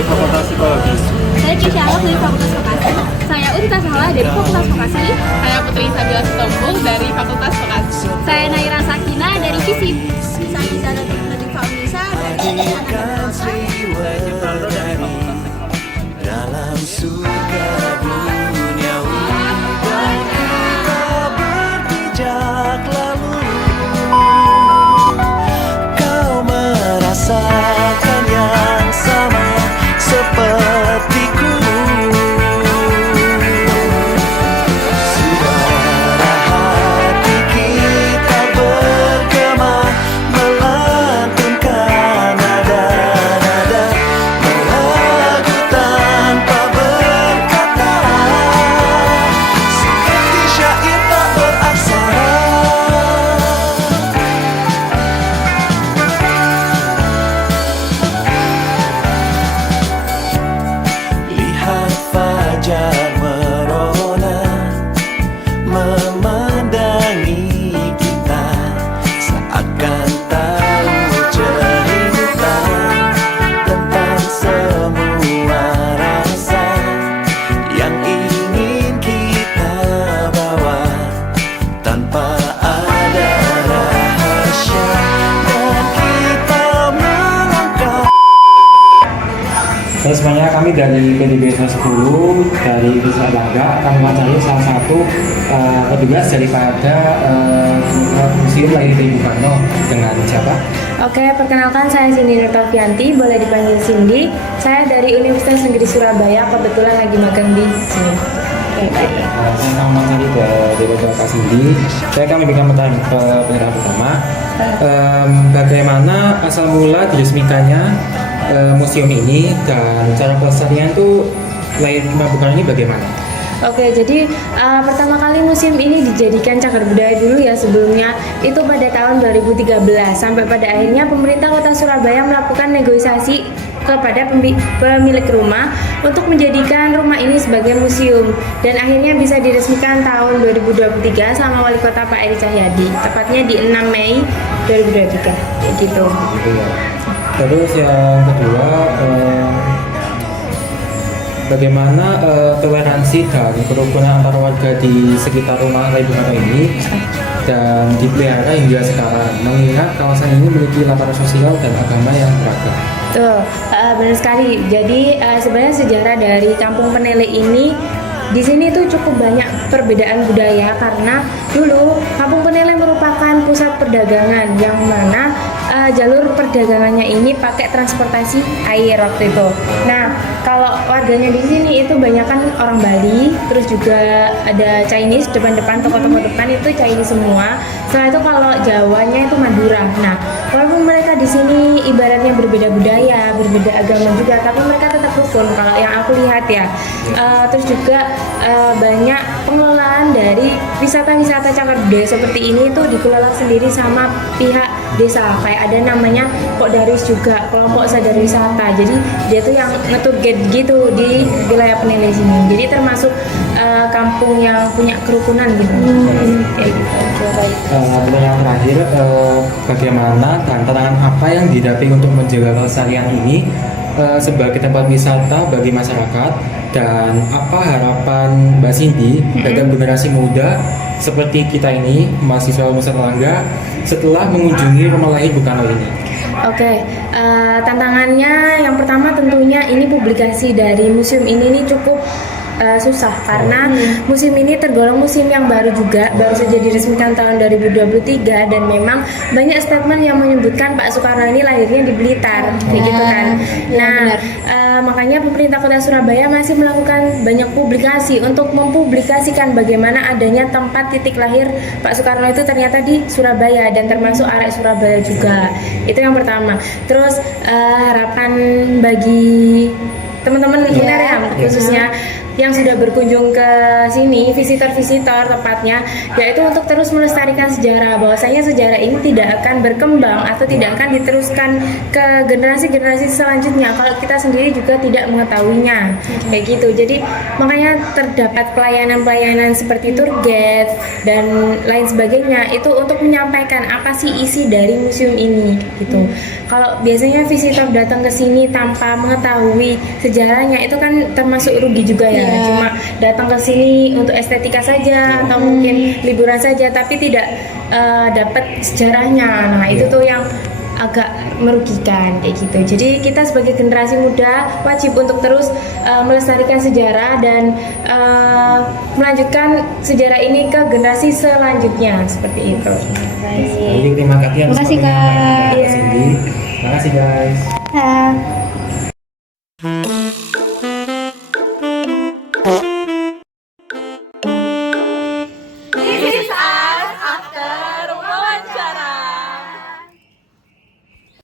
dari Fakultas Psikologi. Saya Kisha Alaf dari Fakultas Vokasi. Saya Unta Salah dari Fakultas Vokasi. Saya Putri Sabila Sitompul dari Fakultas Vokasi. Saya Naira Sakina dari FISIP. Saya Zara dari Fakultas dari Anak Saya Faldo dari Fakultas Teknologi. dalam surga duniawi dan kita berpijak lalu. Kau merasakan yang sama sepertiku. Suara hati kita bergema melantunkan nada-nada melagu tanpa berkata, seperti syair tak beraksara. Lihat fajar merona memandangi kita, seakan tahu cerita tentang semua rasa yang ingin kita bawa tanpa ada rahasia, dan kita melangkah. Halo semuanya, kami dari PDB 10 dari Desa Erlangga. Kami mencari salah satu petugas daripada Museum Lahir Ibu Karno. Dengan siapa? Oke, perkenalkan saya Cindy Nurtafianti, boleh dipanggil Cindy. Saya dari Universitas Negeri Surabaya, kebetulan lagi magang di sini. Saya akan mencari dari Bapak Cindy. Saya akan memberikan penyerahan pertama. Bagaimana asal mula diresmikannya museum ini dan cara pelestarian tuh Lahir Ibu Karno ini bagaimana? Oke, jadi pertama kali museum ini dijadikan cagar budaya dulu ya, sebelumnya itu pada tahun 2013, sampai pada akhirnya pemerintah Kota Surabaya melakukan negosiasi kepada pemilik rumah untuk menjadikan rumah ini sebagai museum, dan akhirnya bisa diresmikan tahun 2023 sama Wali Kota Pak Eri Cahyadi, tepatnya di 6 Mei 2023 kayak gitu. Terus yang kedua, bagaimana toleransi dan kerukunan antar warga di sekitar rumah Lahir Ibu Karno ini dan dipelihara hingga sekarang, mengingat kawasan ini memiliki latar sosial dan agama yang beragam. Tuh, benar sekali. Jadi sebenarnya sejarah dari Kampung Penele ini di sini tuh cukup banyak perbedaan budaya, karena dulu Kampung Penele merupakan pusat perdagangan yang mana jalur perdagangannya ini pakai transportasi air waktu itu. Nah, kalau warganya di sini itu banyak kan orang Bali, terus juga ada Chinese depan-depan, toko-toko depan itu Chinese semua. Setelah itu kalau Jawanya itu Madura. Nah, walaupun mereka di sini ibaratnya berbeda budaya, berbeda agama juga, tapi mereka tetap rukun kalau yang aku lihat ya. Terus juga banyak pengelolaan dari wisata-wisata cagar budaya seperti ini tuh dikelola sendiri sama pihak desa. Kayak ada namanya Pokdaris juga, kelompok sadar wisata. Jadi dia tuh yang ngetur guide gitu di wilayah Penele sini. Jadi termasuk kampung yang punya kerukunan gitu. Kayak gitu. Yang terakhir, bagaimana dan tantangan apa yang dihadapi untuk menjaga kelestarian ini sebagai tempat wisata bagi masyarakat, dan apa harapan Mbak Cindy bagi generasi muda seperti kita ini, mahasiswa Universitas Erlangga, setelah mengunjungi rumah Lahir Ibu Karno ini? Oke, tantangannya yang pertama tentunya ini publikasi dari museum ini cukup susah, karena museum ini tergolong museum yang baru juga, baru saja diresmikan tahun 2023, dan memang banyak statement yang menyebutkan Pak Soekarno ini lahirnya di Blitar, kayak gitu kan. Nah, makanya pemerintah Kota Surabaya masih melakukan banyak publikasi untuk mempublikasikan bagaimana adanya tempat titik lahir Pak Soekarno itu ternyata di Surabaya, dan termasuk arek Surabaya juga. Itu yang pertama. Terus harapan bagi teman-teman UNER ya, khususnya yang sudah berkunjung ke sini, visitor-visitor tepatnya, yaitu untuk terus melestarikan sejarah. Bahwasanya sejarah ini tidak akan berkembang atau tidak akan diteruskan ke generasi-generasi selanjutnya kalau kita sendiri juga tidak mengetahuinya, kayak gitu. Jadi makanya terdapat pelayanan-pelayanan seperti tour guide dan lain sebagainya itu untuk menyampaikan apa sih isi dari museum ini, gitu. Kalau biasanya visitor datang ke sini tanpa mengetahui sejarahnya itu kan termasuk rugi juga ya. Cuma datang ke sini untuk estetika saja atau mungkin liburan saja tapi tidak dapat sejarahnya. Nah, itu tuh yang agak merugikan kayak gitu. Jadi kita sebagai generasi muda wajib untuk terus melestarikan sejarah dan melanjutkan sejarah ini ke generasi selanjutnya seperti itu. Jadi terima kasih atas Makasih, waktunya, Kak. Mbak Cindy. Terima kasih guys.